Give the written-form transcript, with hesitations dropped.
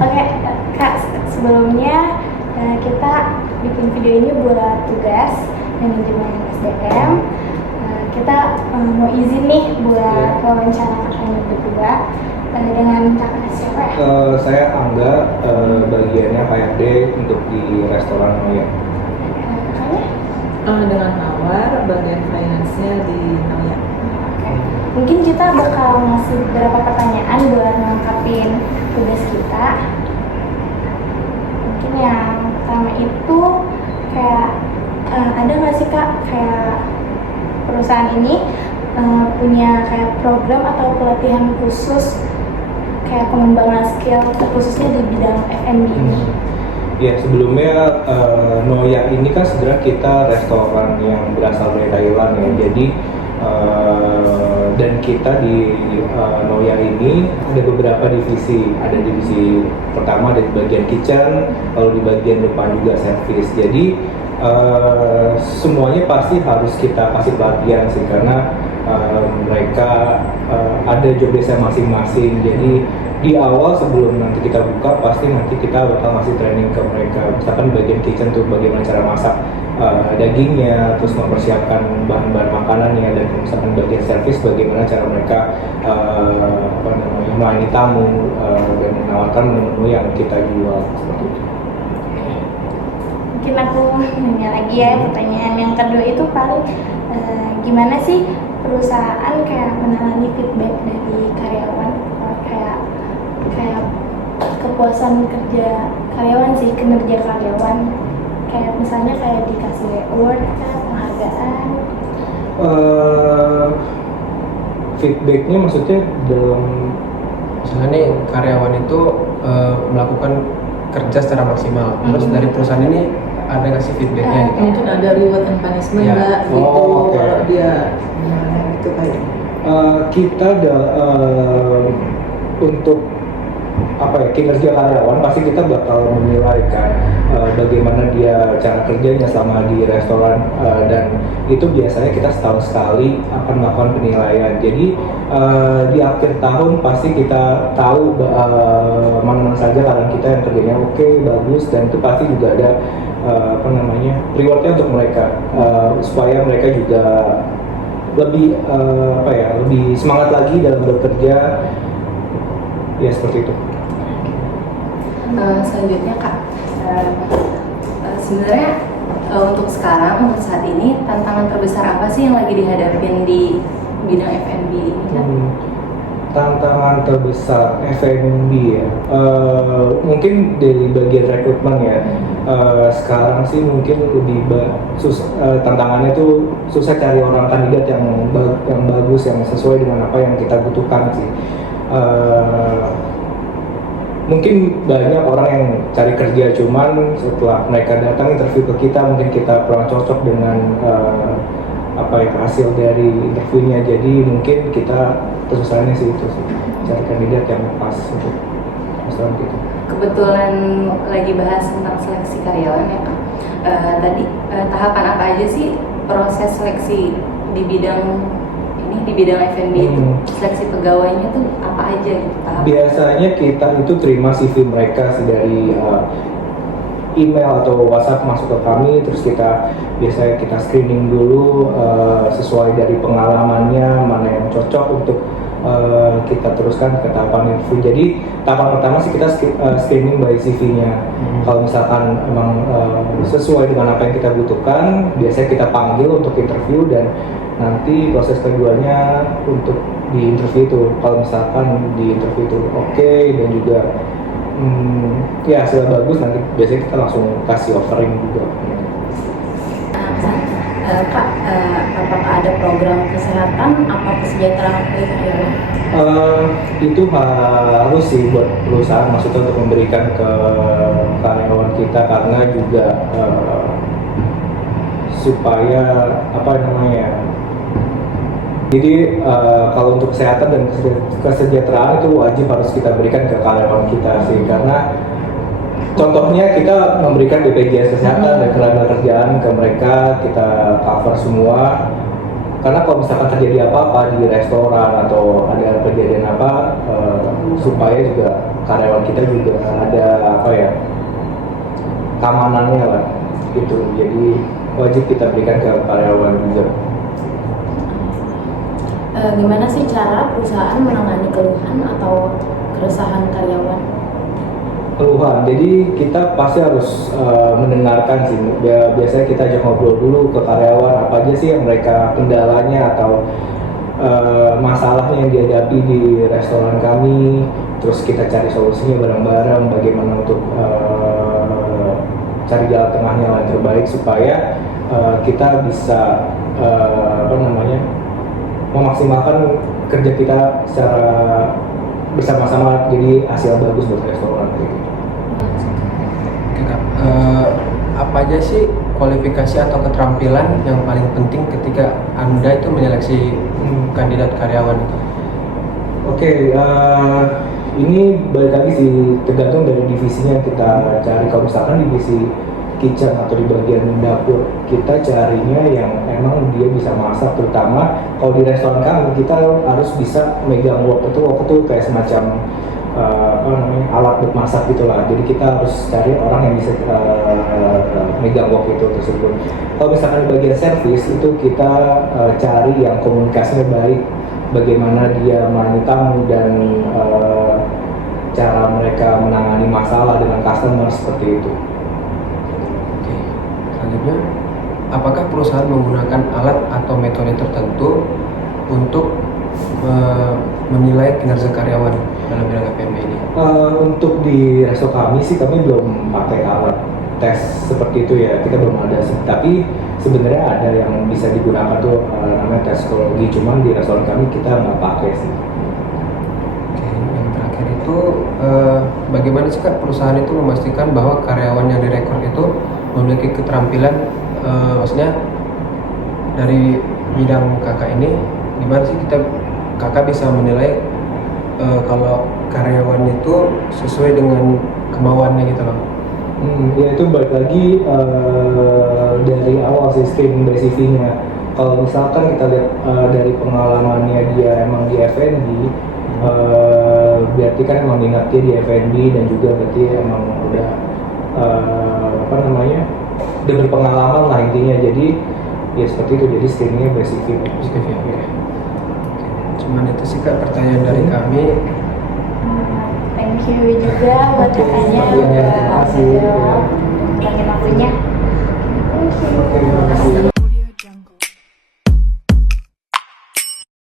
Oke, Kak, sebelumnya kita bikin video ini buat tugas manajemen SDM. Kita mau izin nih buat wawancara kakaknya berdua dengan kakak siapa ya? Saya Angga, bagiannya HRD untuk di restoran Noya. Kakaknya? Dengan Nawar, bagian finance-nya di Noya. Oke. Mungkin kita bakal ngasih beberapa pertanyaan buat melengkapin tugas kita. Mungkin yang pertama itu kayak ada nggak sih Kak kayak perusahaan ini punya kayak program atau pelatihan khusus kayak pengembangan skill khususnya di bidang F&B ini? Ya, sebelumnya Noya ini kan sebenarnya kita restoran yang berasal dari Thailand ya. Jadi dan kita di Noya ini ada beberapa divisi. Ada divisi pertama di bagian kitchen, lalu di bagian depan juga service. Jadi semuanya pasti harus kita kasih pelatihan sih, karena mereka ada job desk masing-masing. Jadi di awal sebelum nanti kita buka, pasti nanti kita bakal ngasih training ke mereka. Misalkan di bagian kitchen tuh bagaimana cara masak dagingnya, terus mempersiapkan bahan-bahan makanannya, dan misalkan bagian service bagaimana cara mereka melayani tamu dan menawarkan menu yang kita jual seperti itu. Mungkin aku nanya lagi ya, pertanyaan yang kedua itu paling gimana sih perusahaan kayak menangani feedback dari karyawan, kayak kepuasan kerja karyawan sih, kinerja karyawan, kayak misalnya kayak dikasih award kan, penghargaan. Feedbacknya maksudnya dalam misalnya nih karyawan itu melakukan kerja secara maksimal, terus dari perusahaan ini ada ngasih feedbacknya gitu. Mungkin ada reward and punishment Ya. nggak gitu Oh, okay. kalau dia gimana gitu kayak. kita untuk kinerja karyawan pasti kita bakal menilai kan bagaimana dia cara kerjanya selama di restoran, dan itu biasanya kita setahun sekali akan melakukan penilaian. Jadi di akhir tahun pasti kita tahu mana saja karyawan kita yang kerjanya oke, bagus, dan itu pasti juga ada rewardnya untuk mereka, supaya mereka juga lebih lebih semangat lagi dalam bekerja, ya seperti itu. Selanjutnya Kak, sebenarnya untuk sekarang, untuk saat ini tantangan terbesar apa sih yang lagi dihadapin di bidang F&B ini Kak? Tantangan terbesar F&B ya, mungkin dari bagian rekrutmen ya. Sekarang sih mungkin lebih tantangannya tuh susah cari orang kandidat yang bagus, yang sesuai dengan apa yang kita butuhkan sih. Mungkin banyak orang yang cari kerja, cuman setelah mereka datang interview ke kita, mungkin kita kurang cocok dengan hasil dari interviewnya. Jadi mungkin kita kesusahannya sih itu sih, cari kandidat yang pas untuk restoran kita. Kebetulan lagi bahas tentang seleksi karyawan ya Kak. Tadi tahapan apa aja sih proses seleksi di bidang F&B itu? Seleksi pegawainya tuh apa aja gitu tahapan? Biasanya kita itu terima CV mereka dari email atau WhatsApp masuk ke kami, terus biasanya kita screening dulu sesuai dari pengalamannya, mana yang cocok untuk kita teruskan ke tahapan interview. Jadi tahapan pertama sih kita screening by CV-nya. Kalau misalkan emang sesuai dengan apa yang kita butuhkan, biasanya kita panggil untuk interview, dan nanti proses keduanya untuk di interview itu. Kalau misalkan di interview itu oke, dan juga ya hasilnya bagus, nanti biasanya kita langsung kasih offering juga. Kak, apakah ada program kesehatan apa kesejahteraan karyawan? Itu harus sih buat perusahaan, maksudnya untuk memberikan ke karyawan kita, karena juga supaya jadi kalau untuk kesehatan dan kesejahteraan itu wajib harus kita berikan ke karyawan kita sih, karena contohnya kita memberikan BPJS kesehatan dan ketenaga kerjaan ke mereka, kita cover semua. Karena kalau misalkan terjadi apa-apa di restoran atau ada kejadian apa, supaya juga karyawan kita juga ada apa ya, keamanannya lah gitu, jadi wajib kita berikan ke karyawan juga. Gimana sih cara perusahaan menangani keluhan atau keresahan karyawan? Keluhan, jadi kita pasti harus mendengarkan sih. Biasanya kita ajak ngobrol dulu ke karyawan apa aja sih yang mereka kendalanya atau masalahnya yang dihadapi di restoran kami, terus kita cari solusinya bareng-bareng bagaimana untuk cari jalan tengahnya yang terbaik supaya kita bisa memaksimalkan kerja kita secara bersama-sama, jadi hasil bagus buat restoran kayak gitu. Oke, Kak. Apa aja sih kualifikasi atau keterampilan yang paling penting ketika Anda itu menyeleksi kandidat karyawan itu? Oke, ini balik lagi sih, tergantung dari divisinya yang kita cari. Kalau misalkan divisi kitchen atau di bagian dapur, kita carinya yang emang dia bisa masak, terutama kalau di restoran kami kita harus bisa megang wok itu kayak semacam alat buat masak gitulah. Jadi kita harus cari orang yang bisa megang wok itu tersebut. Kalau misalkan di bagian servis itu kita cari yang komunikasinya baik, bagaimana dia melayani tamu dan cara mereka menangani masalah dengan customer seperti itu. Oke. Selanjutnya, apakah perusahaan menggunakan alat atau metode tertentu untuk menilai kinerja karyawan dalam bidang F&B ini? Untuk di resto kami sih kami belum pakai alat tes seperti itu ya, kita belum ada. Tapi sebenarnya ada yang bisa digunakan tuh namanya tes psikologi, cuman di restoran kami kita nggak pakai sih. Oke, yang terakhir itu bagaimana sih Kak perusahaan itu memastikan bahwa karyawan yang direkrut itu memiliki keterampilan, maksudnya dari bidang kakak ini, gimana sih kakak bisa menilai kalau karyawan itu sesuai dengan kemauannya gitu loh? Ya itu balik lagi dari awal sih, screening by CV-nya. Kalau misalkan kita lihat dari pengalamannya dia emang di F&B, berarti kan emang minatnya di F&B dan juga berarti emang udah udah berpengalaman lah intinya. Jadi ya seperti itu, jadi screeningnya by CV. Oke. Cuman itu sih Kak pertanyaan dari kami. Thank you juga buat kakaknya Terima kasih. udah jawab.